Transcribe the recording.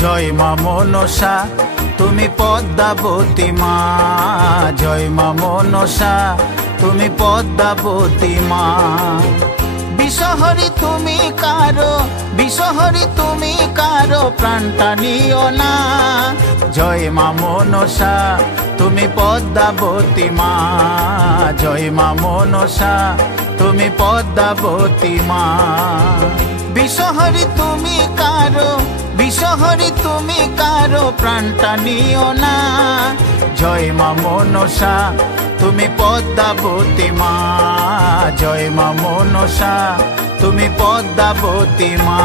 জয় মা মনসা তুমি পদ্মাবতী মা, জয় মা মনসা তুমি পদ্মাবতী মা। বিষহরি তুমি কারো, বিষহরি তুমি কারো প্রাণটা নিও না। জয় মা মনসা তুমি পদ্মাবতী মা, জয় মা মনসা তুমি পদ্মাবতী মা। বিষহরি তুমি কারো, বিষহরি তুমি কারো প্রাণটা নিও না। জয় মা মনসা তুমি পদ্মাবতী মা, জয় মা মনসা তুমি পদ্মাবতী মা।